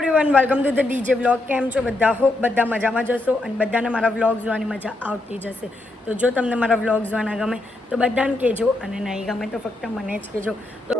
Everyone welcome to the DJ vlog. કેમ છો બધા? હોપ બધા મજામાં જશો અને બધાને મારા વ્લોગ જોવાની મજા આવતી જશે. તો જો તમને મારા વ્લોગ જોવાના ગમે તો બધાને કહેજો, અને નહીં ગમે તો ફક્ત મને જ કહેજો. તો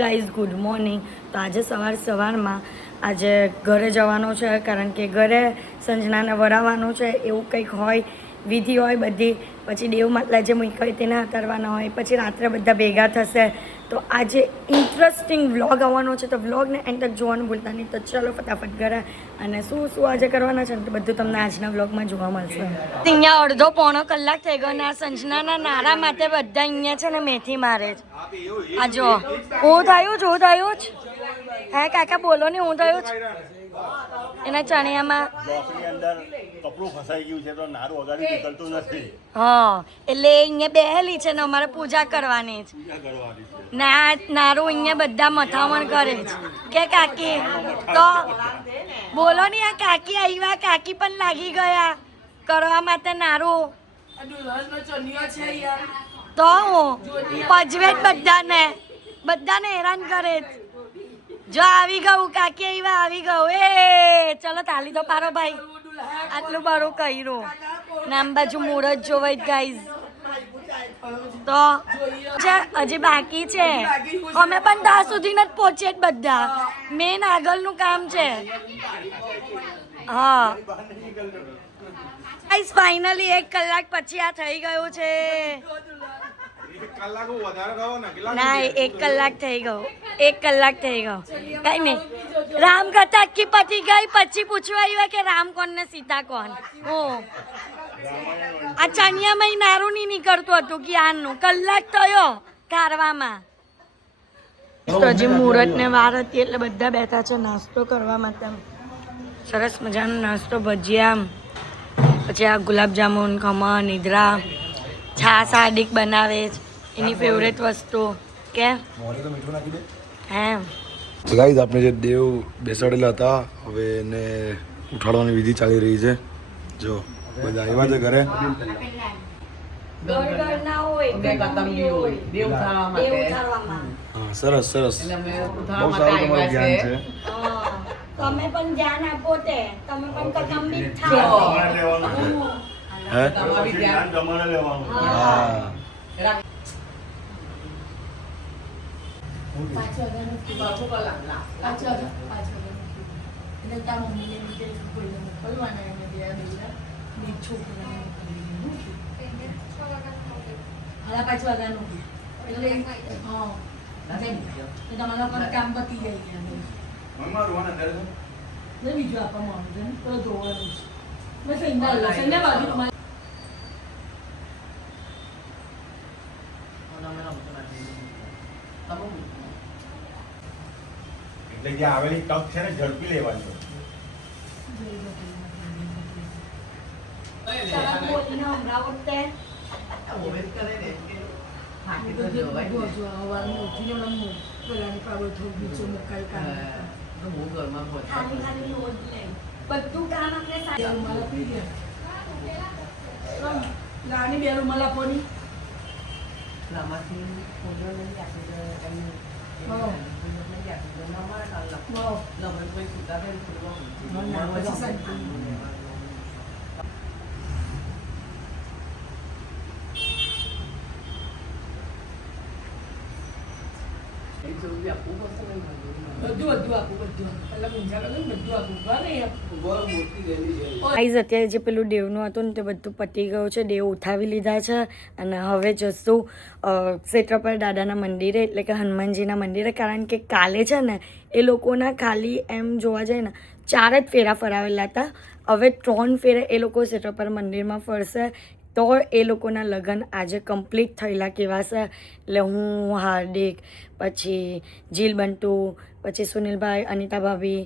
ગાઈઝ ગુડ મોર્નિંગ. તો આજે સવારમાં આજે ઘરે જવાનું છે, કારણ કે ઘરે સંજનાને વરાવવાનું છે. એવું કંઈક હોય, વિધિ હોય બધી. પછી દેવ માટલા જે મૂક્યા હોય તેને ઉતારવાના હોય. પછી રાત્રે બધા ભેગા થશે. તો આજે ઇન્ટરેસ્ટિંગ વ્લોગ આવવાનો છે, તો વ્લોગને એન્ડ તક જોવાનું ભૂલતા નહીં. તો ચલો ફટાફટ ઘરે, અને શું આજે કરવાના છે ને તો બધું તમને આજના વ્લોગમાં જોવા મળશે. અહીંયા અડધો પોણો કલાક થઈ ગયો ને આ સંજનાના નારા માટે બધા અહીંયા છે ને મેથી મારે છે. આ જો હું થયું જ હે કાકા, બોલો ને હું થયું જ એના ચણિયામાં કપડું ફસાઈ ગયું છે તો નારું અગાડી નીકળતું નથી. હા, એટલે અહીંયા બેહેલી છે ને અમારે પૂજા કરવાની છે. નારું અહીંયા બધા મથામણ કરે છે કે કાકી, તો બોલો ને આ કાકી આવ્યા, કાકી પણ લાગી ગયા કરવા માટે નારું. તો હું પજવે જ બધાને હેરાન કરે. જો આવી ગયું કાકી આવ્યા, આવી ગયું. એ ચલો તાલી તો પારો ભાઈ, આટલું બરું કર્યું. નામ બાજુ મુહૂર્ત જોવાય ગાઈઝ. તો હજી બાકી છે, અમે પણ ત્યાં સુધી નથી પહોંચીએ જ બધા. મેન આગળનું કામ છે. હા ગાઈઝ, ફાઇનલી 1 કલાક પછી આ થઈ ગયું છે. ના 1 કલાક થઈ ગયો, 1 કલાક થઈ ગયો. કઈ નહીં, રામ કથા આખી પતી ગઈ. પછી પૂછવા આવ્યા કે રામ કોણ ને સીતા કોણ. આ ચણિયામાં નારું નહીં નીકળતું હતું કે આનું કલાક થયો કારવામાં. તો હજી મુહૂર્ત ને વાર હતી એટલે બધા બેઠા છે નાસ્તો કરવા માટે. સરસ મજાનો નાસ્તો, ભજીયા, પછી આ ગુલાબજામુન, ખમણ, નિદ્રા, છાશ હાર્દિક બનાવે છે, એની ફેવરેટ વસ્તુ કે હે. તો ગાઈઝ, આપણે જે દેવ બેસાડેલા હતા હવે એને ઉઠાડવાની વિધિ ચાલી રહી છે. જો બધા આવ્યા છે ઘરે. હા, સરસ સરસ, બહુ સારું તમારું જ્ઞાન છે. તમે પણ ધ્યાન આપો તે, તમે પણ કદંબી થાઓ. હે? જમાને લેવાનું. હા, કામ પતી જાય બીજું આપવા જોવાનું છે. એટલે જે આવેલી તક છે ને ઝડપી લેવાની. બધું કામ આપણે બે રૂમાલ આપવાની. અત્યારે જે પેલું દેવનું હતું ને તે બધું પતી ગયું છે. દેવ ઉઠાવી લીધા છે અને હવે જશું ક્ષેત્રપાળ દાદાના મંદિરે, એટલે કે હનુમાનજીના મંદિરે. કારણ કે કાલે છે ને એ લોકોના ખાલી એમ જોવા જાય ને 4 જ ફેરા ફરાવેલા હતા. હવે 3 ફેરા એ લોકો ક્ષેત્રપાળ મંદિરમાં ફરશે. તો એ લોકોના લગ્ન આજે કમ્પ્લીટ થયેલા કહેવાશે. એટલે હું, હાર્દિક, પછી જીલ બંટુ, પછી સુનિલભાઈ, અનિતા ભાભી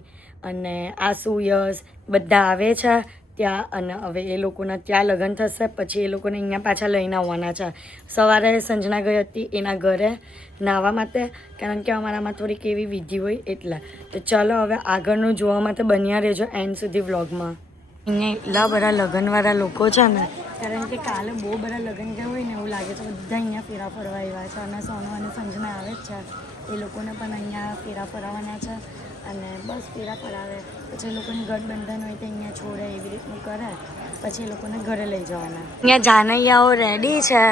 અને આસુ, યશ બધા આવે છે. ત્યાં, અને હવે એ લોકોના ત્યાં લગ્ન થશે, પછી એ લોકોને અહીંયા પાછા લઈને આવવાના છે. સવારે સંજના ગઈ હતી એના ઘરે નાહવા માટે, કારણ કે અમારામાં થોડીક એવી વિધિ હોય એટલે. તો ચાલો હવે આગળનું જોવા માટે બન્યા રહેજો એન્ડ સુધી વ્લોગમાં. અહીંયા એટલા બધા લગ્નવાળા લોકો છે ને, કારણ કે કાલે બહુ બધા લગ્ન ગયા હોય ને એવું લાગે છે. બધા અહીંયા ફેરા ફરવા આવ્યા છે, અને સોનુ અને સંજના આવે જ છે. એ લોકોને પણ અહીંયા ફેરા ફરાવવાના છે, અને બસ ફેરા ફરાવે પછી એ લોકોની ગઠબંધન હોય તો અહીંયા છોડે, એવી રીતનું કરે, પછી એ લોકોને ઘરે લઈ જવાના. અહીંયા જાનૈયાઓ રેડી છે,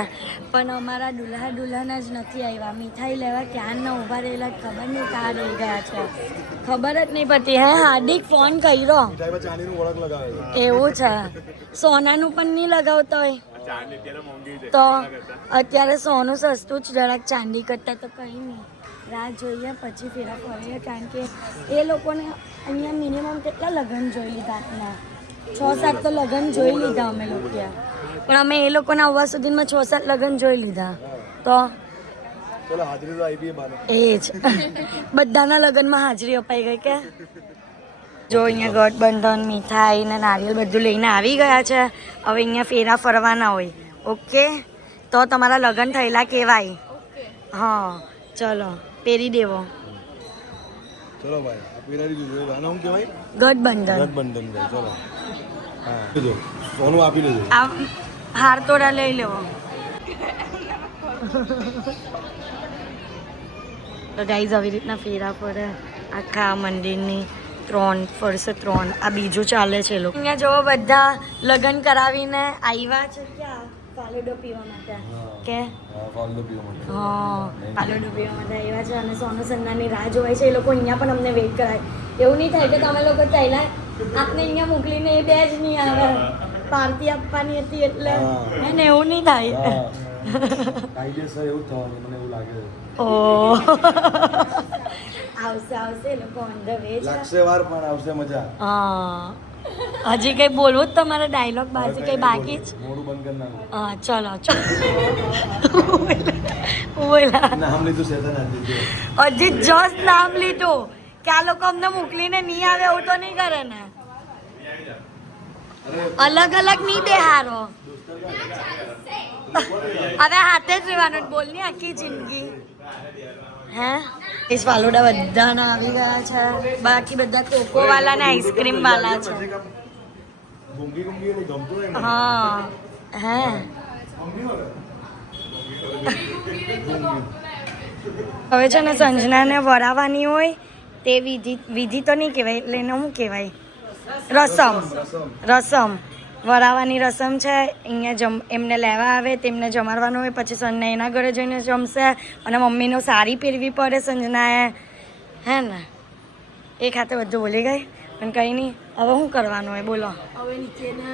પણ અમારા દુલ્હા દુલ્હન જ નથી આવ્યા. મીઠાઈ લેવા ક્યારના ઊભા રહેલા, ખબર નહીં કાં રહી ગયા છે, ખબર જ નહીં પડતી. હે હાર્દિક ફોન કર્યો, એવું છે. સોનાનું પણ નહીં લગાવતો હોય તો અત્યારે સોનું સસ્તું જ, જરાક ચાંદી કરતા તો કંઈ નહીં. રાહ જોઈએ પછી ફેરા ફરીએ, કારણ કે એ લોકોને અહીંયા મિનિમમ કેટલા લગ્ન જોઈ લીધા, આપણા 6-7 તો લગ્ન જોઈ લીધા અમે લોકો, પણ અમે એ લોકોના આવવા સુધીમાં 6-7 લગ્ન જોઈ લીધા. તો એ જ બધાના લગ્નમાં હાજરી અપાઈ ગઈ કે જો અહીંયા ગઠબંધન, મીઠાઈ ને નારિયેલ બધું લઈને આવી ગયા છે. હવે અહીંયા ફેરા ફરવાના હોય. ઓકે, તો તમારા લગ્ન થયેલા કહેવાય. હા ચલો પહેરી દેવો. ચલો ભાઈ, આ પહેરાવી દીધું. આને શું કહેવાય? ગઠબંધન. ગઠબંધન ભાઈ. ચલો હા, જો સોનું આપી દેજો. આ હાર તોડા લઈ લેવો. તો ગાઈઝ આવી રીતના ફેરા ફરે આખા મંદિરની. 3 ફરસે 3. આ બીજું ચાલે છે લોકો. અહીંયા જો બધા લગ્ન કરાવીને આવ્યા છે ક્યાં ફાલુદો પીવા માટે કે ફાલુદો પીવા માટે આવ્યા છે, અને સોનુ સંજનાની રાહ જોવાય છે. એ લોકો અહીંયા પણ અમને વેઇટ કરાય. એવું નહીં થાય કે તમે લોકો ચાલ્યા આપને અહીંયા મોકલીને એ બે જ નહીં આવે, પાર્ટી આપવાની હતી એટલે એને એવું નહીં થાય. કાયદેસર એવું થવાનું મને એવું લાગે છે. ઓ આવશે એ લોકો ઓન ધ વે લાગશે વાર પણ આવશે મજા. હા હજી કઈ બોલવું જ તમારે ડાયલોગ બાજુ કઈ બાકી જ? મોડું બંધ કરી નાખો. હા ચલો બોલા નામ લીધું શેતાન હજી જસ્ટ નામ લીધું કે આ લોકો અમને મોકલીને નહીં આવે એવું તો નહીં કરે ને. અલગ અલગ નહીં બેહારો, હવે હાથે જ રહેવાનું. બોલની આખી જિંદગી. હે ઇસ ફાલુડા બધાના આવી ગયા છે, બાકી બધા કોકો વાળા ને આઈસ્ક્રીમ વાળા છે. હા હે હવે છે ને સંજનાને વરાવવાની હોય તે વિધિ તો નહીં કહેવાય, એટલે એને શું કહેવાય? રસમ. વરાવવાની રસમ છે. અહીંયા એમને લેવા આવે, તેમને જમાડવાનું હોય, પછી સંજના એના ઘરે જઈને જમશે, અને મમ્મીનો સાડી પહેરવી પડે સંજનાએ, હે ને? એ ખાતે બધું ભૂલી ગઈ, પણ કંઈ નહીં. હવે શું કરવાનું હોય બોલો? હવે નીચેને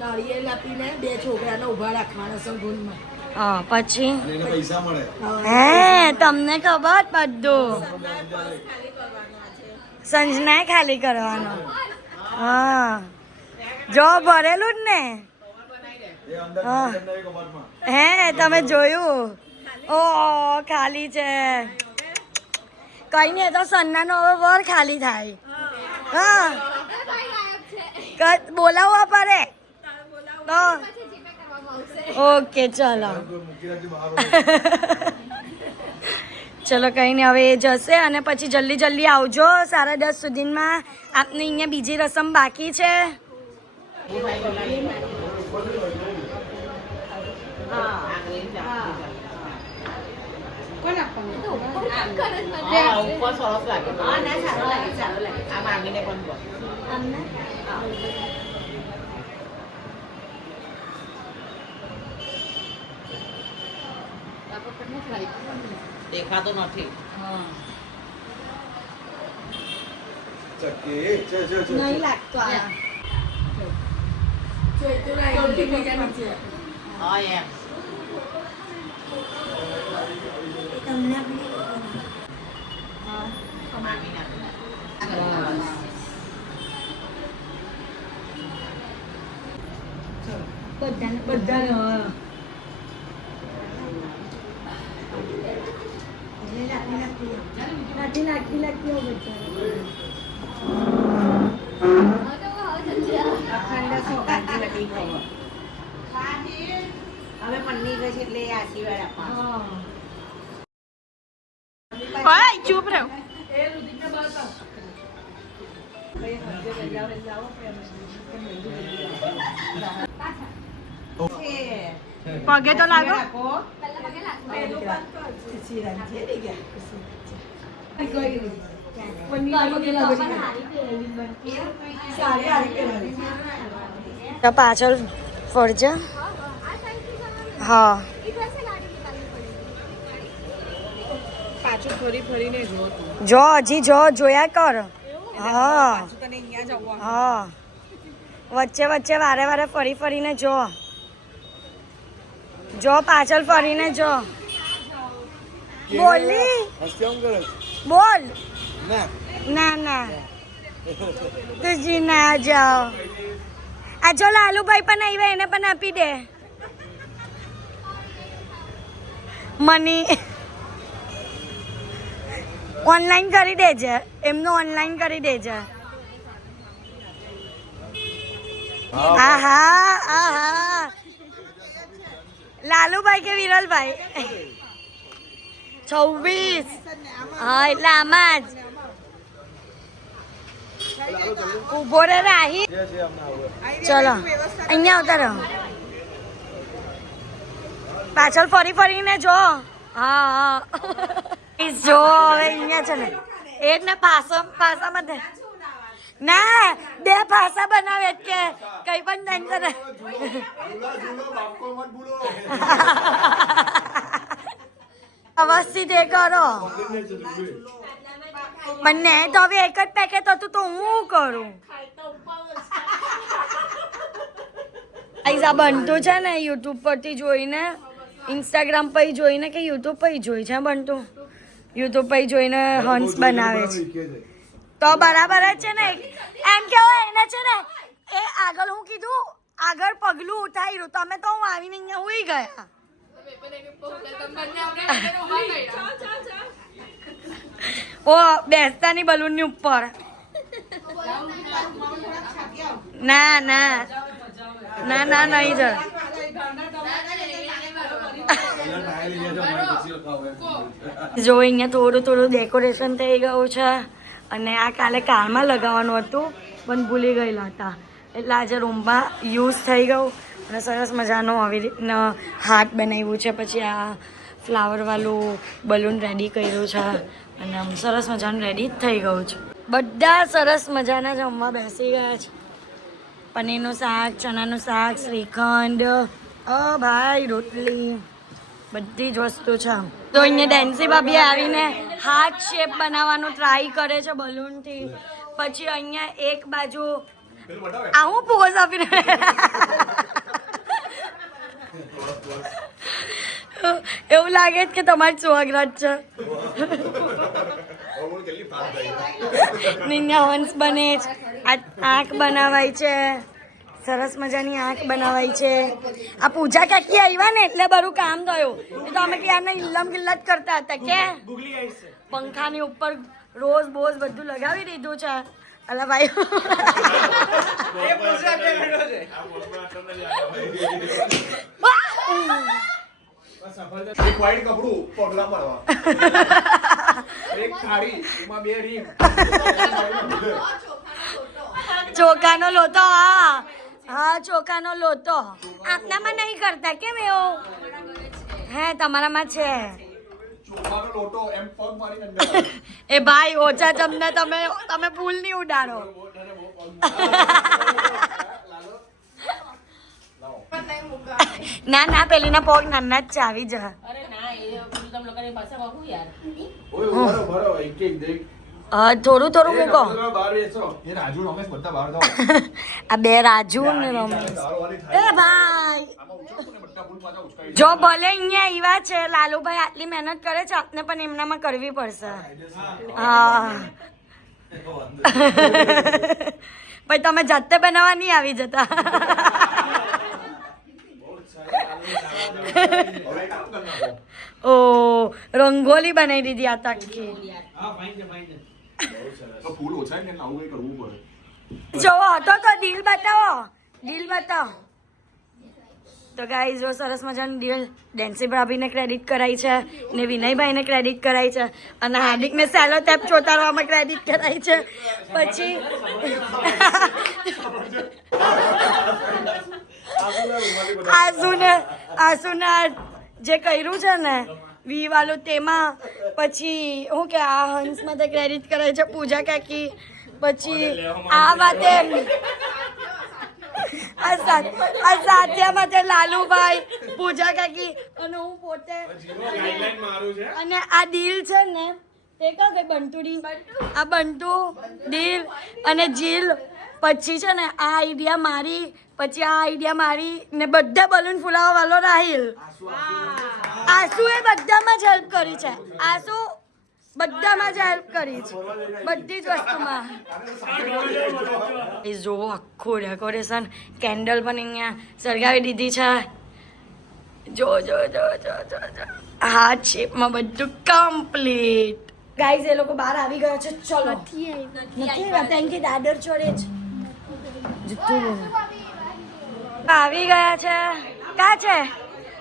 નાળિયેર આપીને 2 છોકરાને ઊભા રાખવાના સંગુનમાં. હા પછી પૈસા મળે. હે તમને ખબર બધું? સંજનાએ ખાલી કરવાનો. હા જો ભરેલું જ ને. હે તમે જોયું? ઓ ખાલી છે. કઈ નહીં, તો સન્નાનો હવે વર ખાલી થાય. હા બોલાવવા પડે તો. ઓકે ચલો ચલો કંઈ નહીં, હવે એ જશે, અને પછી જલ્દી જલ્દી આવજો 10:30 સુધીમાં. આપને અહીંયા બીજી રસમ બાકી છે. દેખાતો નથી. નહીં લાગતો આ. હા એમ તમને બધાને લાગતી હોય બધા. નહીં ખબર હવે મંડી ગઈ છે એટલે એ આશીર્વાદ આપવા ઓય ચૂપ રહો. પગે તો લાગો. પાછળ ફરજે. હા પાછું ફરી ફરીને જો તું જો હજી જો જોયા કર. હા તને અહીંયા જવા હા વચ્ચે વચ્ચે વારે વારે ફરી ફરીને જો જો પાછળ ફરીને જો. બોલી બોલ. ના ના તુજી ના જાઓ. આ જો લાલુભાઈ પણ આવ્યા એને પણ આપી દે. મની ઓનલાઈન કરી દેજે. એમનું ઓનલાઈન કરી દેજે. આહા આહા લાલુભાઈ કે વિરલભાઈ 26. હા એટલે આમાં જ ઉભો રે રાહી. ચલો અહીંયા આવતા રહો. પાછળ ફરી ફરીને જો. હા હા જો હવે અહીંયા છે ને એ જ ને પાસામાં દે. ના બે ભાષા બનાવે કે કઈ પણ ટેન્શન અવસ્થિત એ કરો. બંને તો હવે એક જ પેકેટ હતું તો હું કરું. આ બનતું છે ને યુટ્યુબ પરથી જોઈને, ઇન્સ્ટાગ્રામ પર જોઈને કે યુટ્યુબ પર જોઈ છે બનતું. યુટ્યુબ પર જોઈને હંસ બનાવે છે તો બરાબર જ છે ને. એમ કેવાય એને છે ને એ આગળ હું કીધું આગળ પગલું ઉઠાવ્યું તમે તો હું આવીને અહીંયા ઉઈ ગયા. ઓ બેસતાની બલૂનની ઉપર. ના ના ના ના નહીં જ. જો અહીંયા થોડું થોડું ડેકોરેશન થઈ ગયું છે અને આ કાલે કારમાં લગાવવાનું હતું પણ ભૂલી ગયેલા હતા એટલે આજે રૂમમાં યુઝ થઈ ગયું અને સરસ મજાનું આવી રીતના હાર્ટ બનાવ્યું છે. પછી આ ફ્લાવરવાળું બલૂન રેડી કર્યું છે અને આમ સરસ મજાનું રેડી જ થઈ ગયું છે. બધા સરસ મજાના જમવા બેસી ગયા છે. પનીરનું શાક, ચણાનું શાક, શ્રીખંડ, ભાઈ રોટલી, બધી જ વસ્તુ છે. તો અહીંયા ડેન્સી ભાભી આવીને હાર્ટ શેપ બનાવવાનું ટ્રાય કરે છે બલૂનથી. પછી અહીંયા એક બાજુ આવું પોઝ આપીને એવું લાગે છે કે તમારી સુહાગરાત છે. નિન્યા હંસ બને છે. આંખ બનાવાય છે. સરસ મજાની આંખ બનાવાય છે. આ પૂજા કાકી આવ્યા ને એટલે બધું કામ થયું. એ તો અમે ક્યારના ઇલ્લમ ગિલ્લત કરતા હતા કે પંખાની ઉપર રોઝ બોઝ બધું લગાવી દીધું છે. અલા ભાઈ એક વાઈટ કપડું પગલા મારવા એક થાળી એમાં 2 રીમ ચોખાનો લોટો. હા હા ચોખાનો લોટો આપનામાં નહીં કરતા કેમ એવું? હે તમારામાં છે ચોખાનો લોટો એમ પગ મારીને એ ભાઈ ઓછા ચમને તમે ભૂલ નહીં ઉડાડો. ના ના પેલી ના પગ નાના જ છે આવી જ. અરે ના એ તમે લોકોની પાસે કહું યાર ઓય બરો એક એક દેખ થોડું થોડું મૂકો. બહાર બેસો એ રાજુ રમેશ બધા બહાર જાઓ આ બે રાજુ ને રમેશ. એ ભાઈ આમાં ઉછળતો ને બધા ફૂલ પાછા ઉચકાઈ જો ભલે અહીંયા આવ્યા છે લાલુભાઈ આટલી મહેનત કરે છે આપને પણ એમનામાં કરવી પડશે. હા પછી તમે જાતે બનાવવા નહીં આવી જતા. હવે કામ કર નાખો ઓ રંગોલી બનાવી દીધી આ તાકી. તો ફૂલ ઓછા ને આવું કઈ કરવું પડે જોવો હતો તો દિલ બતાવો. દિલ બતાવો. તો ગાઈઝ જો સરસ મજાની ડીલ ડેન્સી ભાભીને ક્રેડિટ કરાઈ છે ને વિનયભાઈને ક્રેડિટ કરાઈ છે અને હાર્દિકને સેલો ટેપ ચોતાડવામાં ક્રેડિટ કરાઈ છે પછી આસુને જે કર્યું છે ને વી વાળું તેમાં પછી હું કે આ હંસ માટે ક્રેડિટ કરાય છે પૂજા કાકી પછી આ વાતે આ સાત્યા માટે લાલુભાઈ પૂજા કાકી અને હું પોતે અને આ દિલ છે ને તે કહો કે બંટુડી આ બંટુ દિલ અને જીલ પછી છે ને આ આઈડિયા મારી પછી આ આઈડિયા મારી ને બધા બલૂન ફુલાવા વાળો રાહિલ આસુએ બધામાં જ હેલ્પ કરી છે આસુ બધામાં જ હેલ્પ કરી છે બધી જ વસ્તુમાં જો આખું ડેકોરેશન કેન્ડલ પણ અહીંયા સળગાવી દીધી છે જો જો જો જો જો જો હાર્ટ શેપમાં બધું કમ્પ્લીટ ગાઈઝ એ લોકો બહાર આવી ગયા છે ચલો નથી આવ્યા કેમ કે દાદર ચોડે જ આવી ગયા છે ક્યાં છે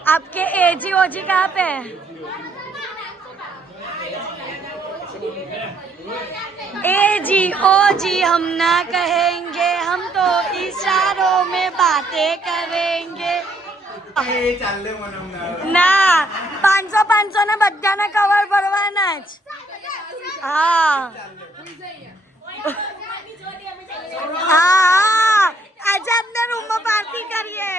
आपके एजी ओजी कहाँ पे एजी ओजी हम ना कहेंगे हम तो इशारों में बातें करेंगे ના 500 ને બધાને કવર ભરવાના જ હા હા આજે આપણે રૂમમાં પાર્ટી કરીએ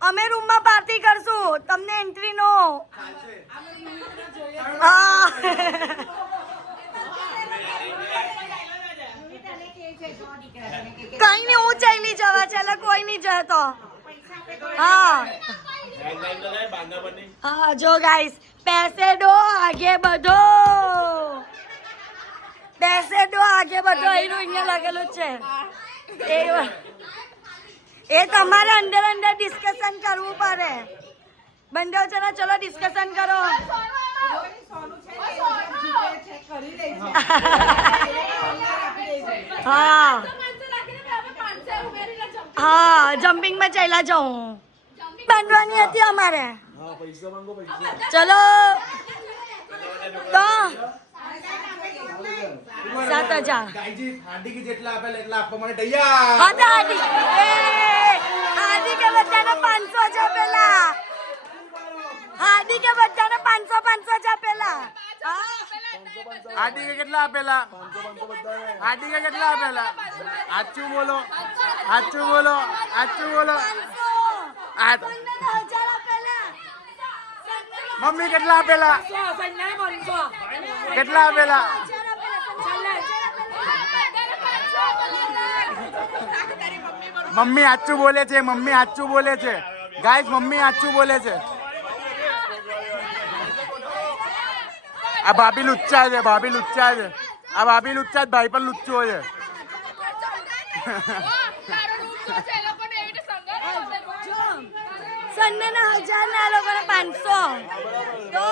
અમે રૂમમાં પાર્ટી કરશું તમને એન્ટ્રી નો હા કઈ નહીં હું ચાલી જવા ચાલે કોઈ નહીં જાય તો हाँ हाँ जो गाइस पैसे दो आगे बढ़ो पैसे दो आगे बढ़ो એનું અહીંયા લગેલું છે એ તમારે અંદર અંદર ડિસ્કશન કરવું પડે બંને જણા ચલો ડિસ્કશન કરો हाँ हाँ जंपिंग में चला जाऊं बनवानी હતી અમારે ચલો તો 7,000 હાર્દિક જેટલા આપેલા એટલા આપવા માટે તૈયાર હા તો હાર્દિકે બધાને 500 જ આપેલા હાર્દિકે બધાને 500 જ આપેલા હાર્દિકે કેટલા આપેલા હાર્દિકે કેટલા આપેલા સાચું બોલો સાચું બોલો સાચું બોલો મમ્મી કેટલા આપેલા કેટલા આપેલા મમ્મી સાચું બોલે છે મમ્મી સાચું બોલે છે ગાઈસ મમ્મી સાચું બોલે છે આ ભાભી લુચ્ચા છે ભાભી લુચ્ચા છે આ ભાભી લુચ્ચા ભાઈ પણ લુચ્ચો છે સંડેના 1000 ને આ લોકોને 500 તો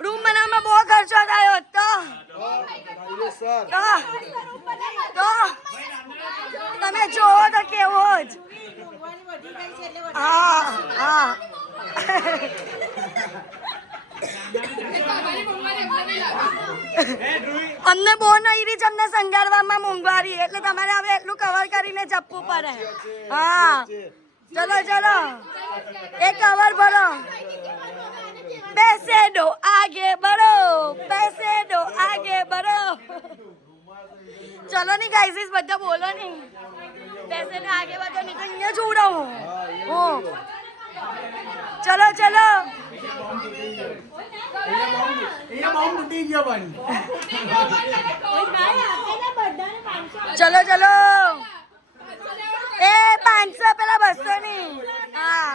રૂમ બનાવવામાં બહુ ખર્ચો થયો તો તમે જોવો તો કેવો જ હા હા અમને બહુ નહીરી છે અમને સંગારવામાં મોંઘવારી એટલે તમારે હવે એટલું કવર કરીને જ આપવું પડે હા ચલો ચલો એક કવર ભરો पैसे दो आगे बढ़ो पैसे दो आगे बढ़ो चलो नहीं गाइस બધા બોલો નહીં पैसे दो आगे बढ़ो नहीं तो અહીંયા જોડાઉં હું ચલો ચલો ચલો ચલો એ 500 પેલા 200 ની હા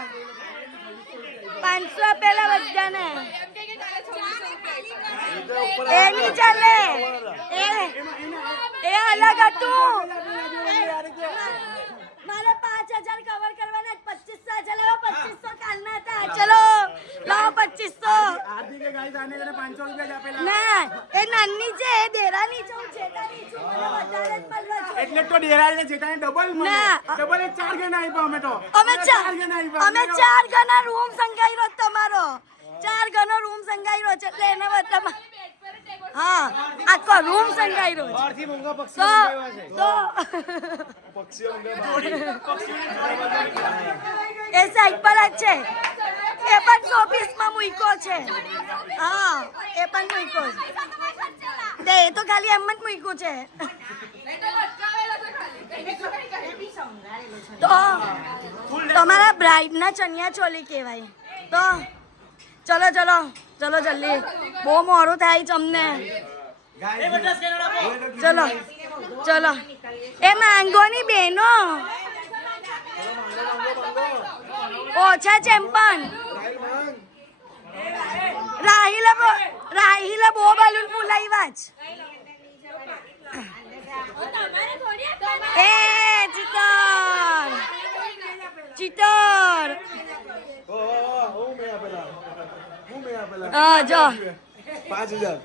500 પેલા બધાને એ નહીં ચાલે એ અલગ હતું મારે 5000 કવર કરવાના 2500 ચલાવો 2500 કાલના હતા ચલો લાવો 2500 500 હાર્દિકે ગાઈસ આને એને 500 રૂપિયા જ આપેલા. ના એ નાની છે એ દેરાની છે હું જેઠાની છું મને વધારે જ મળવા જોઈએ. એટલે તો ડેરાને જેટાને ડબલ મળે. ના. ડબલ એ 4 ગણા આપ્યા અમે તો. અમે ચાર ગણા આપ્યા. અમે 4 ગણા રૂમ સંગાઈરો તમારો 4 ગણો રૂમ સંગાઈરો છે એટલે એના બદલામાં હા આખો રૂમ સંગાઈરો છે. બહારથી મોંઘા પક્ષીઓ મંગાવ્યા છે. તો એ સાઈડ પર જ છે એ પણ શોપીસમાં મૂક્યો છે હા એ પણ મૂક્યો છે તે એ તો ખાલી એમ જ મૂક્યું છે તો તમારા બ્રાઇડના ચણિયા ચોલી કહેવાય તો ચલો ચલો ચલો જલ્દી બહુ મોડું થાય છે અમને ચલો ચલો એ માંગોની બહેનો ઓછા છે એમ પણ રાહિલા બહુ બલૂન ફૂલાવ્યા છે એ ચિતર હા જો 5000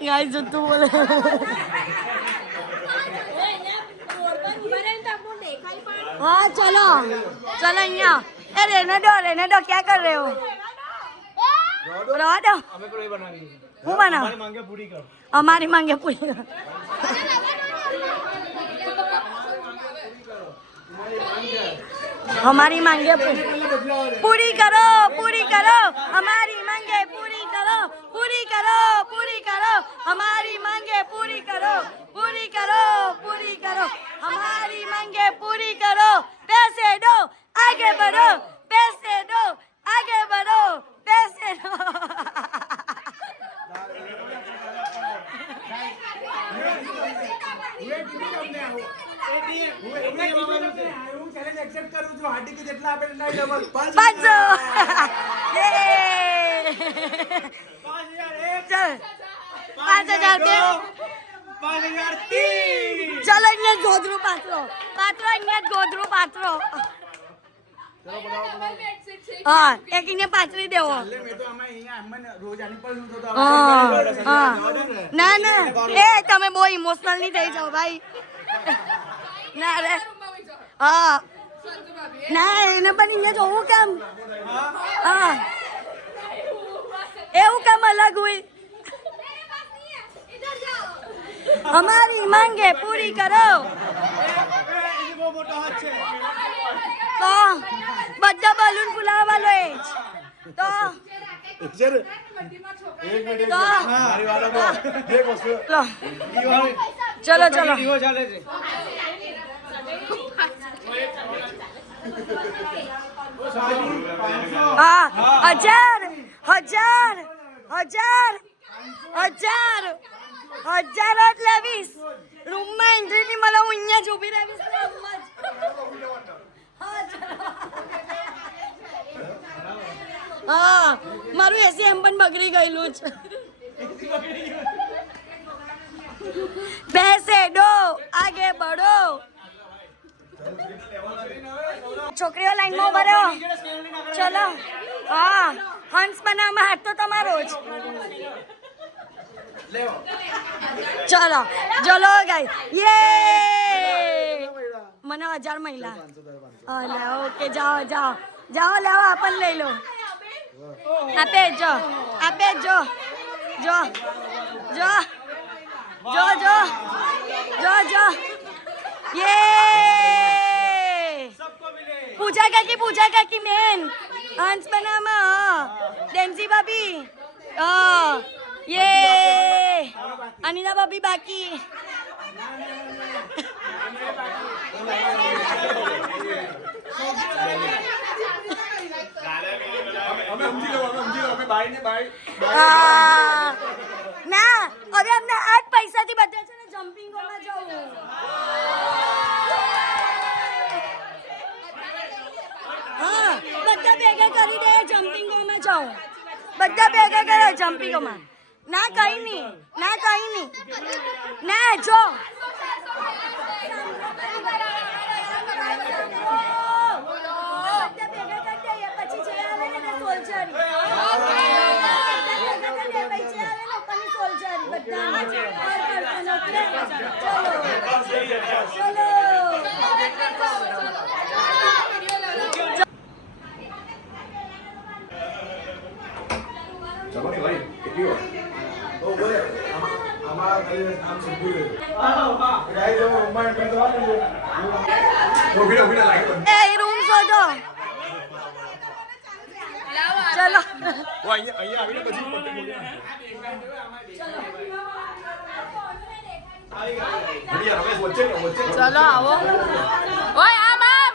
ગાય જો તું બોલે हाँ चलो चलो यहाँ ए रहने दो क्या कर रहे हो रहो दो હું બનાવ અમારી માંગે પૂરી કરો हमारी मांगे पूरी करो हमारी मांगे पूरी करो हमारी मांगे पूरी करो हमारी मांगे पूरी करो पैसे दो आगे बढ़ो पैसे दो પાંચસો ચલ 5000 દે ચલો અહીંયા ગોધરું પાથરો અહીંયા ગોધરું પાથરો હા એક અહીંયા પાથરી દેવો ના એ તમે બહુ ઇમોશનલ નહીં થઈ જાઓ ભાઈ ના રે હા ના એને પણ અહીંયા જોવું કેમ હા એવું કેમ અલગ હોય हमारी मांगे पूरी करो तो બધા બલૂન ફુલાવા લો એ તો ચલો ચલો હા 1000 જ લેવીશ રૂમમાં એન્ટ્રી ની મને હું અહીંયા જ ઊભી રહીશ ને રૂમમાં હા મારું એસી એમ પણ બગડી ગયેલું છે पैसे दो आगे बढ़ो છોકરીઓ લાઈનમાં ઉભા રહો ચલો હા હંસ બનાવવામાં હાથ તો તમારો જ ચલો ચલો ગાઈ યે મને 1000 મહિલા અલે ઓકે જાઓ લેવો આપણ લઈ લો આપે જો યે પૂજા કાકી મેન હંસ બનાવવામાં ડેન્સી ભાભી યે અનિતા ભાભી બાકી ના હવે અમને 8 પૈસાથી બધા છે ને જમ્પિંગોમાં જવું હા બધા ભેગા કરી દે જમ્પિંગોમાં જાઉં બધા ભેગા કરે જમ્પિંગોમાં ના કઈ નહીં ના જો એ રૂમ શોધો ચલો ચલો આવો ઓય આમ આમ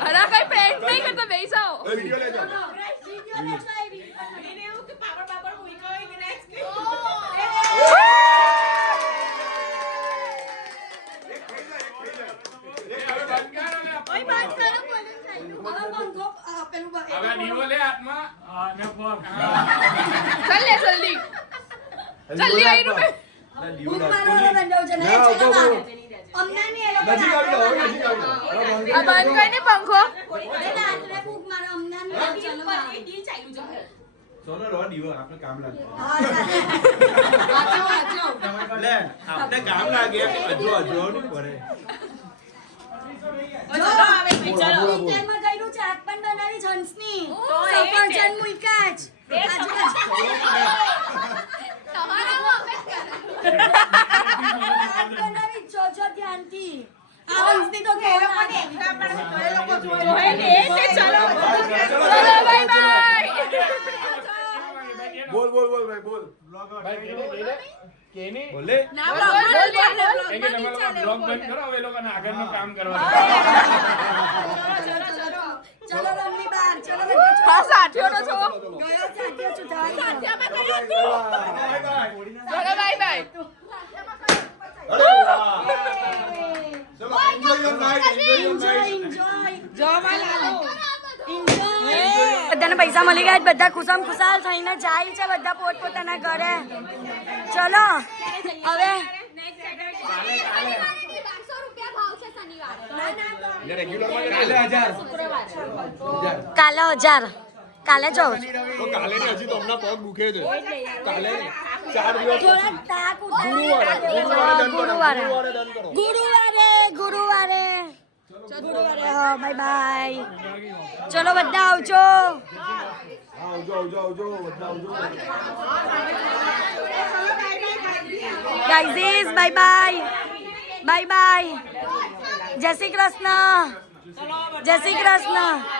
અરે કઈ પેન્ટ નહીં કરતો બેસો ચાલ લે જલ્દી જલ્દી આઈ રૂપે આ બંધ કરીને પંખો બોલ બોલ બોલ ભાઈ બોલ બોલે બ્લોગ બંધ કરો હવે લોકોને આગળનું કામ કરવા ચલો રમની બહાર ચલો હા સાથીઓનો છો ગયો સાથીઓ છું તમારી ચલો બાય બાય અરે વાહ ચલો enjoy your night enjoy your night બધાને પૈસા મળી ગયા બધા ખુશામ ખુશાલ થઈને જાય છે બધા પોતપોતાના ઘરે ચલો હવે કાલે 1000 કાલે જાઉં તો કાલે ને હજી તો હમણાં પગ દુખે છે કાલે 4 દિવસ ગુરુવારે ડન કરો ગુરુવારે હા બાય બાય ચલો બધા આવજો આવજો બધા આવજો guys bye bye bye bye જય શ્રી કૃષ્ણ જય શ્રી કૃષ્ણ